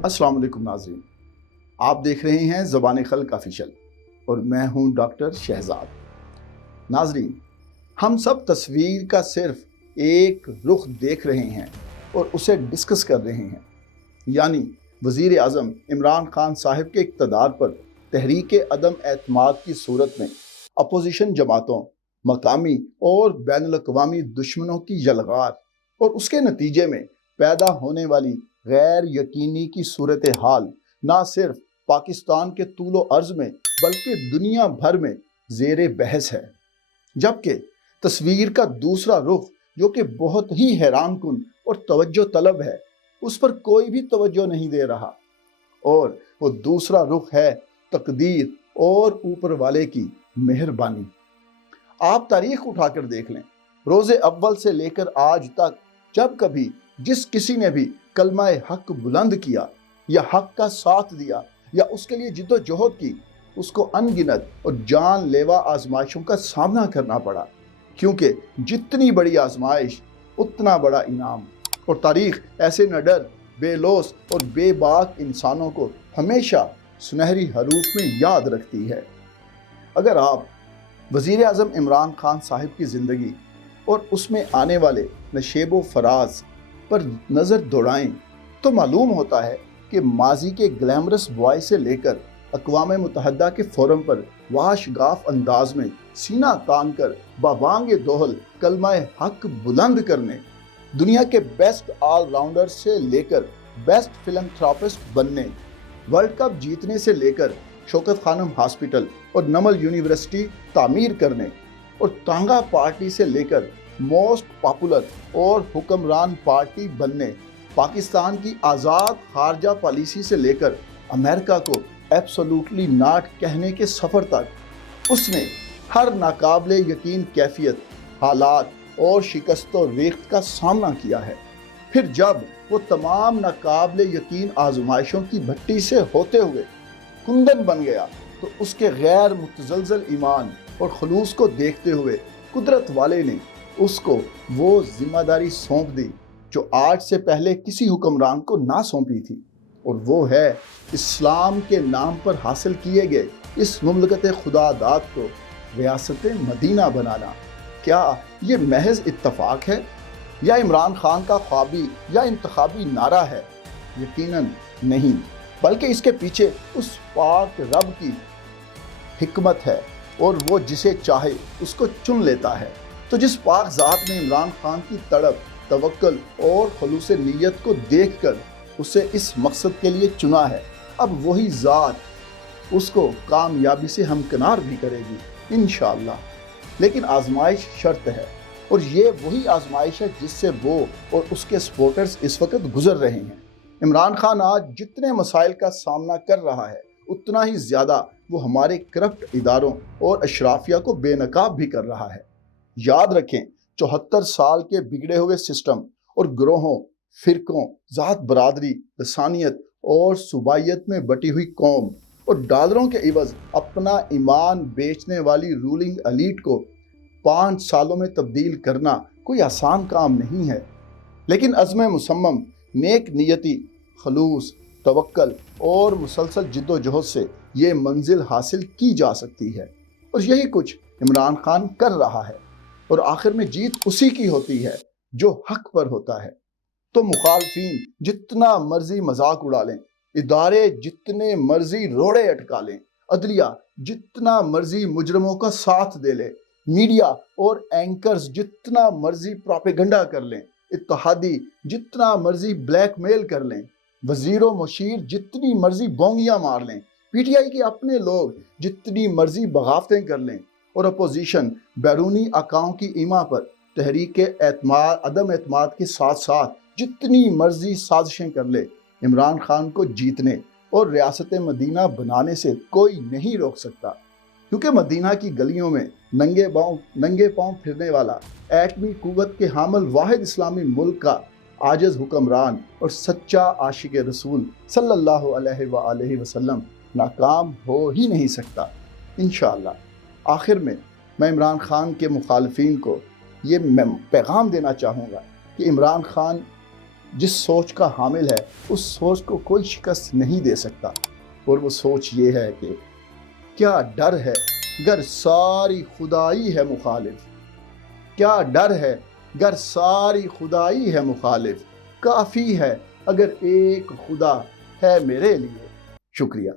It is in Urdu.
السلام علیکم ناظرین، آپ دیکھ رہے ہیں زبان خلق آفیشل اور میں ہوں ڈاکٹر شہزاد۔ ناظرین، ہم سب تصویر کا صرف ایک رخ دیکھ رہے ہیں اور اسے ڈسکس کر رہے ہیں، یعنی وزیر اعظم عمران خان صاحب کے اقتدار پر تحریک عدم اعتماد کی صورت میں اپوزیشن جماعتوں، مقامی اور بین الاقوامی دشمنوں کی یلغار اور اس کے نتیجے میں پیدا ہونے والی غیر یقینی کی صورتحال نہ صرف پاکستان کے طول و عرض میں بلکہ دنیا بھر میں زیر بحث ہے، جبکہ تصویر کا دوسرا رخ جو کہ بہت ہی حیران کن اور توجہ طلب ہے، اس پر کوئی بھی توجہ نہیں دے رہا، اور وہ دوسرا رخ ہے تقدیر اور اوپر والے کی مہربانی۔ آپ تاریخ اٹھا کر دیکھ لیں، روز اول سے لے کر آج تک جب کبھی جس کسی نے بھی کلمہ حق بلند کیا یا حق کا ساتھ دیا یا اس کے لیے جد و جہد کی، اس کو ان گنت اور جان لیوا آزمائشوں کا سامنا کرنا پڑا، کیونکہ جتنی بڑی آزمائش اتنا بڑا انعام، اور تاریخ ایسے نڈر، بے لوث اور بے باک انسانوں کو ہمیشہ سنہری حروف میں یاد رکھتی ہے۔ اگر آپ وزیر اعظم عمران خان صاحب کی زندگی اور اس میں آنے والے نشیب و فراز پر نظر دوڑائیں تو معلوم ہوتا ہے کہ ماضی کے گلیمرس بوائے سے لے کر اقوام متحدہ کے فورم پر واش گاف انداز میں سینہ تان کر بابانگ دوہل کلمہ حق بلند کرنے، دنیا کے بیسٹ آل راؤنڈر سے لے کر بیسٹ فلنتھراپسٹ بننے، ورلڈ کپ جیتنے سے لے کر شوکت خانم ہاسپٹل اور نمل یونیورسٹی تعمیر کرنے، اور ٹانگا پارٹی سے لے کر موسٹ پاپولر اور حکمران پارٹی بننے، پاکستان کی آزاد خارجہ پالیسی سے لے کر امریکہ کو ایبسولوٹلی ناٹ کہنے کے سفر تک، اس نے ہر ناقابل یقین کیفیت، حالات اور شکست و ریخت کا سامنا کیا ہے۔ پھر جب وہ تمام ناقابل یقین آزمائشوں کی بھٹی سے ہوتے ہوئے کندن بن گیا تو اس کے غیر متزلزل ایمان اور خلوص کو دیکھتے ہوئے قدرت والے نے اس کو وہ ذمہ داری سونپ دی جو آج سے پہلے کسی حکمران کو نہ سونپی تھی، اور وہ ہے اسلام کے نام پر حاصل کیے گئے اس مملکت خدا داد کو ریاست مدینہ بنانا۔ کیا یہ محض اتفاق ہے یا عمران خان کا خوابی یا انتخابی نعرہ ہے؟ یقیناً نہیں، بلکہ اس کے پیچھے اس پاک رب کی حکمت ہے، اور وہ جسے چاہے اس کو چن لیتا ہے۔ تو جس پاک ذات نے عمران خان کی تڑپ، توکل اور خلوص نیت کو دیکھ کر اسے اس مقصد کے لیے چنا ہے، اب وہی ذات اس کو کامیابی سے ہمکنار بھی کرے گی انشاءاللہ۔ لیکن آزمائش شرط ہے، اور یہ وہی آزمائش ہے جس سے وہ اور اس کے سپورٹرز اس وقت گزر رہے ہیں۔ عمران خان آج جتنے مسائل کا سامنا کر رہا ہے، اتنا ہی زیادہ وہ ہمارے کرپٹ اداروں اور اشرافیہ کو بے نقاب بھی کر رہا ہے۔ یاد رکھیں، 74 سال کے بگڑے ہوئے سسٹم اور گروہوں، فرقوں، ذات برادری، لسانیت اور صوبائیت میں بٹی ہوئی قوم اور ڈالروں کے عوض اپنا ایمان بیچنے والی رولنگ ایلیٹ کو 5 سالوں میں تبدیل کرنا کوئی آسان کام نہیں ہے، لیکن عزم مصمم، نیک نیتی، خلوص، توکل اور مسلسل جد و جہد سے یہ منزل حاصل کی جا سکتی ہے، اور یہی کچھ عمران خان کر رہا ہے، اور آخر میں جیت اسی کی ہوتی ہے جو حق پر ہوتا ہے۔ تو مخالفین جتنا مرضی مذاق اڑا لیں، ادارے جتنے مرضی روڑے اٹکا لیں، عدلیہ جتنا مرضی مجرموں کا ساتھ دے لے، میڈیا اور اینکرز جتنا مرضی پروپیگنڈا کر لیں، اتحادی جتنا مرضی بلیک میل کر لیں، وزیر و مشیر جتنی مرضی بونگیاں مار لیں، پی ٹی آئی کے اپنے لوگ جتنی مرضی بغاوتیں کر لیں، اور اپوزیشن بیرونی آقاؤں کی ایما پر تحریک عدم اعتماد کے ساتھ ساتھ جتنی مرضی سازشیں کر لے، عمران خان کو جیتنے اور ریاست مدینہ بنانے سے کوئی نہیں روک سکتا، کیونکہ مدینہ کی گلیوں میں ننگے پاؤں پھرنے والا ایٹمی قوت کے حامل واحد اسلامی ملک کا عاجز حکمران اور سچا عاشق رسول صلی اللہ علیہ وآلہ وسلم ناکام ہو ہی نہیں سکتا انشاءاللہ۔ آخر میں عمران خان کے مخالفین کو یہ پیغام دینا چاہوں گا کہ عمران خان جس سوچ کا حامل ہے اس سوچ کو کوئی شکست نہیں دے سکتا، اور وہ سوچ یہ ہے کہ کیا ڈر ہے گر ساری خدائی ہے مخالف، کیا ڈر ہے گر ساری خدائی ہے مخالف، کافی ہے اگر ایک خدا ہے میرے لیے۔ شکریہ۔